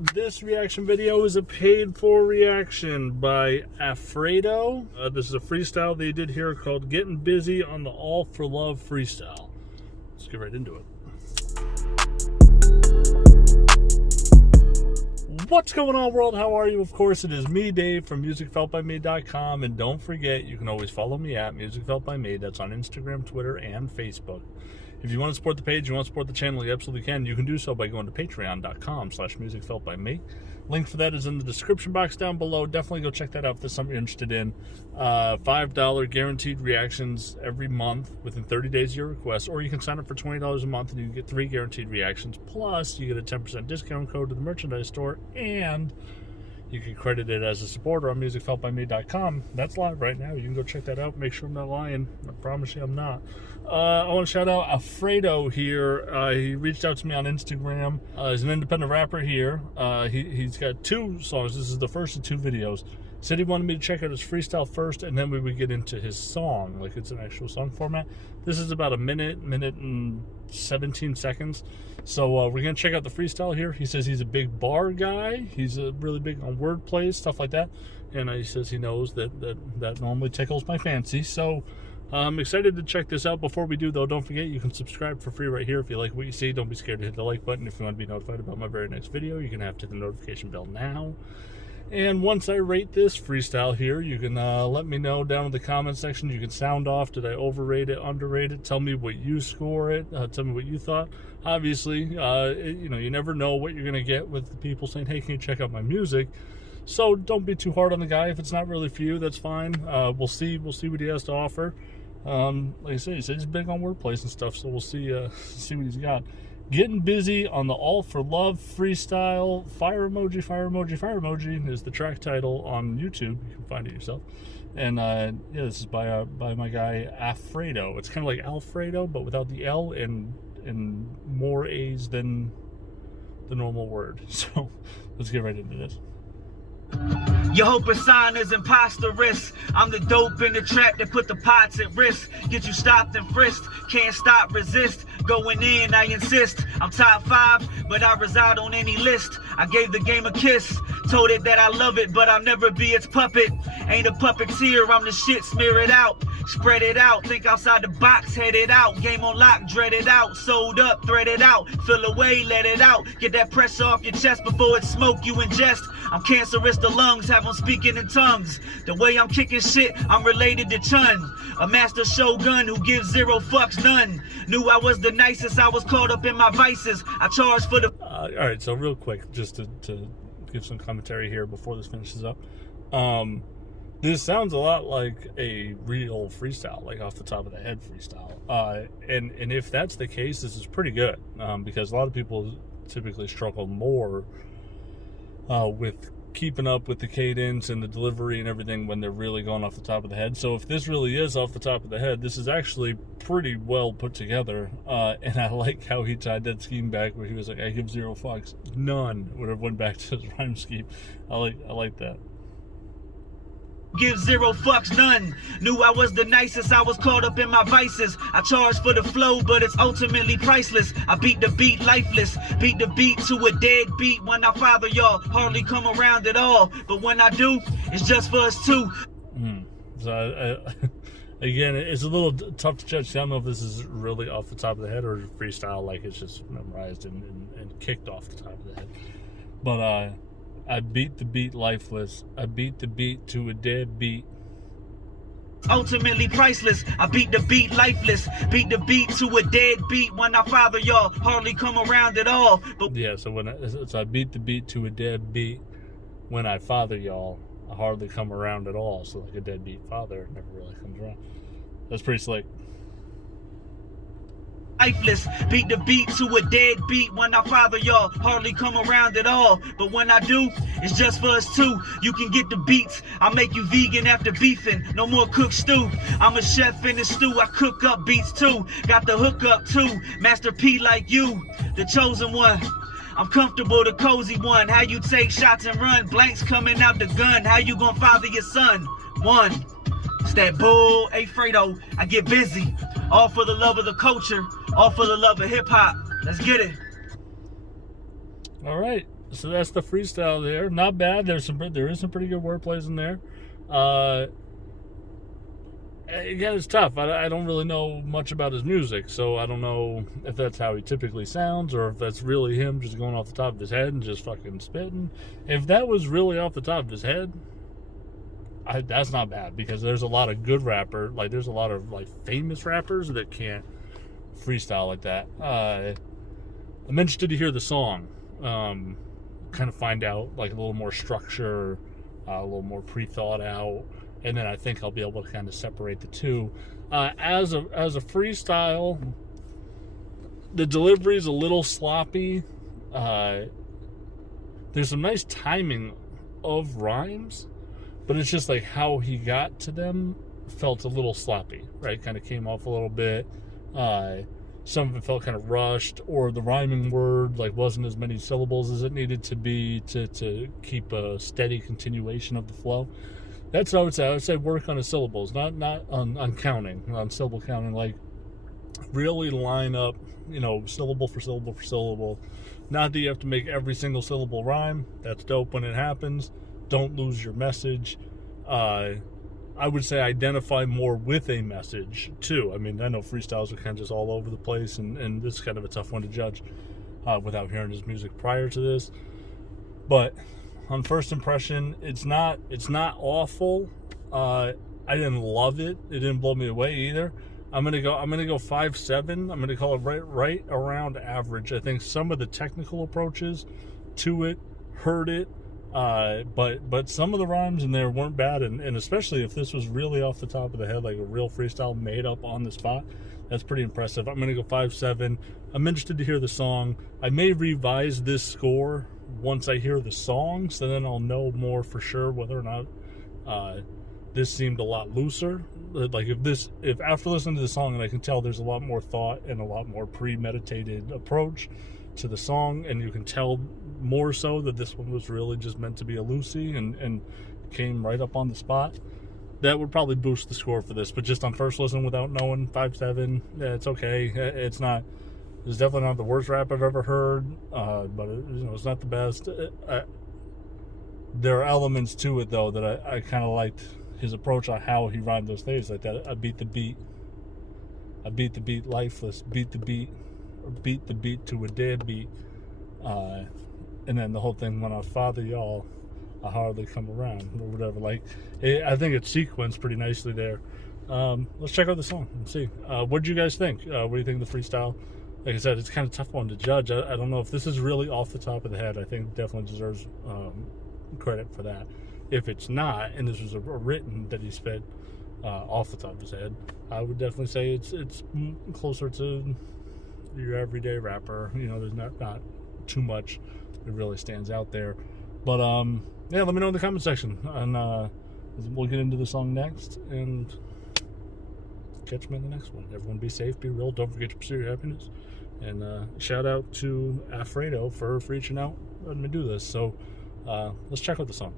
This reaction video is a paid-for reaction by Afrado. This is a freestyle they did here called Getting Busy on the All for Love freestyle. Let's get right into it. What's going on, world? How are you? Of course, it is me, Dave, from musicfeltbyme.com, and don't forget, you can always follow me at musicfeltbyme. That's on Instagram, Twitter, and Facebook. If you want to support the page, you want to support the channel, you absolutely can. You can do so by going to patreon.com/musicfeltbyme. Link for that is in the description box down below. Definitely go check that out if there's something you're interested in. $5 guaranteed reactions every month within 30 days of your request, or you can sign up for $20 a month and you can get 3 guaranteed reactions. Plus, you get a 10% discount code to the merchandise store, and you can credit it as a supporter on musicfeltbyme.com. That's live right now. You can go check that out. Make sure I'm not lying. I promise you I'm not. I want to shout out Afrado here. He reached out to me on Instagram. He's an independent rapper here. He's got 2 songs. This is the first of 2 videos. Said he wanted me to check out his freestyle first, and then we would get into his song, like it's an actual song format. This is about a minute and 17 seconds. So we're going to check out the freestyle here. He says he's a big bar guy. He's really big on wordplay, stuff like that. And he says he knows that normally tickles my fancy. So I'm excited to check this out. Before we do, though, don't forget you can subscribe for free right here. If you like what you see, don't be scared to hit the like button. If you want to be notified about my very next video, you can have to hit the notification bell now. And once I rate this freestyle here, you can let me know down in the comment section. You can sound off. Did I overrate it, underrate it? Tell me what you score it. Tell me what you thought. Obviously, you never know what you're going to get with the people saying, hey, can you check out my music? So don't be too hard on the guy. If it's not really for you, that's fine. We'll see what he has to offer. Like I said, he said he's big on wordplays and stuff, so we'll see what he's got. Getting Busy on the All for Love freestyle. Fire emoji, fire emoji, fire emoji is the track title on YouTube. You can find it yourself. And yeah, this is by my guy Afrado. It's kind of like Alfredo, but without the L and more A's than the normal word. So let's get right into this. Your hope and sign is imposterous. I'm the dope in the trap that put the pots at risk. Get you stopped and frisked. Can't stop, resist. Going in, I insist. I'm top 5, but I reside on any list. I gave the game a kiss. Told it that I love it, but I'll never be its puppet. Ain't a puppeteer, I'm the shit, smear it out. Spread it out, think outside the box, head it out. Game on lock, dread it out. Sold up, thread it out. Fill away, let it out. Get that pressure off your chest before it's smoke you ingest. I'm cancerous to lungs, have them speaking in tongues. The way I'm kicking shit, I'm related to Chun. A master shogun who gives 0 fucks, none. Knew I was the nicest, I was caught up in my vices. I charged for the... Alright, so real quick, just to give some commentary here before this finishes up. This sounds a lot like a real freestyle, like off the top of the head freestyle. And if that's the case, this is pretty good, because a lot of people typically struggle more with keeping up with the cadence and the delivery and everything when they're really going off the top of the head. So if this really is off the top of the head, this is actually pretty well put together. And I like how he tied that scheme back where he was like, I give 0 fucks. None would have went back to his rhyme scheme. I like that. Give 0 fucks, none. Knew I was the nicest, I was caught up in my vices. I charged for the flow, but it's ultimately priceless. I beat the beat lifeless, beat the beat to a dead beat. When I father y'all, hardly come around at all. But when I do, it's just for us two. So again, it's a little tough to judge. I don't know if this is really off the top of the head or freestyle, like it's just memorized and kicked off the top of the head. But I beat the beat lifeless. I beat the beat to a dead beat. Ultimately priceless. I beat the beat lifeless. Beat the beat to a dead beat. When I father y'all, hardly come around at all. But yeah, so I beat the beat to a dead beat. When I father y'all, I hardly come around at all. So like a deadbeat father never really comes around. That's pretty slick. Lifeless, beat the beat to a dead beat. When I father y'all, hardly come around at all. But when I do, it's just for us two. You can get the beats, I'll make you vegan after beefing. No more cook stew, I'm a chef in the stew. I cook up beats too, got the hook up too. Master P like you, the chosen one. I'm comfortable, the cozy one. How you take shots and run, blanks coming out the gun. How you gonna father your son? One, it's that bull, Afrado. I get busy, all for the love of the culture. All for the love of hip-hop. Let's get it. All right. So that's the freestyle there. Not bad. There is some pretty good wordplays in there. Again, it's tough. I don't really know much about his music, so I don't know if that's how he typically sounds or if that's really him just going off the top of his head and just fucking spitting. If that was really off the top of his head, that's not bad, because there's a lot of good rappers, like there's a lot of like famous rappers that can't freestyle like that. I'm interested to hear the song, kind of find out like a little more structure, a little more pre-thought out, and then I think I'll be able to kind of separate the two. As a freestyle, the delivery is a little sloppy. There's some nice timing of rhymes, but it's just like how he got to them felt a little sloppy, right? Kind of came off a little bit. Some of it felt kind of rushed, or the rhyming word like wasn't as many syllables as it needed to be to keep a steady continuation of the flow. That's what I would say. I would say work on the syllables, not on counting, on syllable counting. Like really line up, syllable for syllable for syllable. Not that you have to make every single syllable rhyme. That's dope when it happens. Don't lose your message. I would say identify more with a message too. I mean, I know freestyles are kind of just all over the place, and this is kind of a tough one to judge without hearing his music prior to this. But on first impression, it's not awful. I didn't love it. It didn't blow me away either. I'm gonna go 5.7. I'm gonna call it right around average. I think some of the technical approaches to it hurt it. But some of the rhymes in there weren't bad, and especially if this was really off the top of the head, like a real freestyle made up on the spot, that's pretty impressive. I'm gonna go 5.7. I'm interested to hear the song. I may revise this score once I hear the song, so then I'll know more for sure whether or not this seemed a lot looser. Like if after listening to the song and I can tell there's a lot more thought and a lot more premeditated approach to the song, and you can tell more so that this one was really just meant to be a loosey and came right up on the spot, that would probably boost the score for this. But just on first listen without knowing, 5.7, yeah, it's okay. It's definitely not the worst rap I've ever heard, but it's not the best. There are elements to it though that I kind of liked his approach on how he rhymed those things, like that. I beat the beat lifeless, beat the beat, or beat the beat to a dead beat, and then the whole thing went on, father y'all, I hardly come around, or whatever. Like I think it's sequenced pretty nicely there. Let's check out the song and see. What do you guys think? What do you think of the freestyle? Like I said, it's kind of a tough one to judge. I don't know if this is really off the top of the head. I think it definitely deserves credit for that. If it's not, and this was a written that he spit off the top of his head, I would definitely say it's closer to your everyday rapper. There's not too much that really stands out there. But yeah, let me know in the comment section, and we'll get into the song next, and catch me in the next one. Everyone be safe, be real, don't forget to pursue your happiness, and shout out to Afrado for reaching out, letting me do this. So let's check out the song.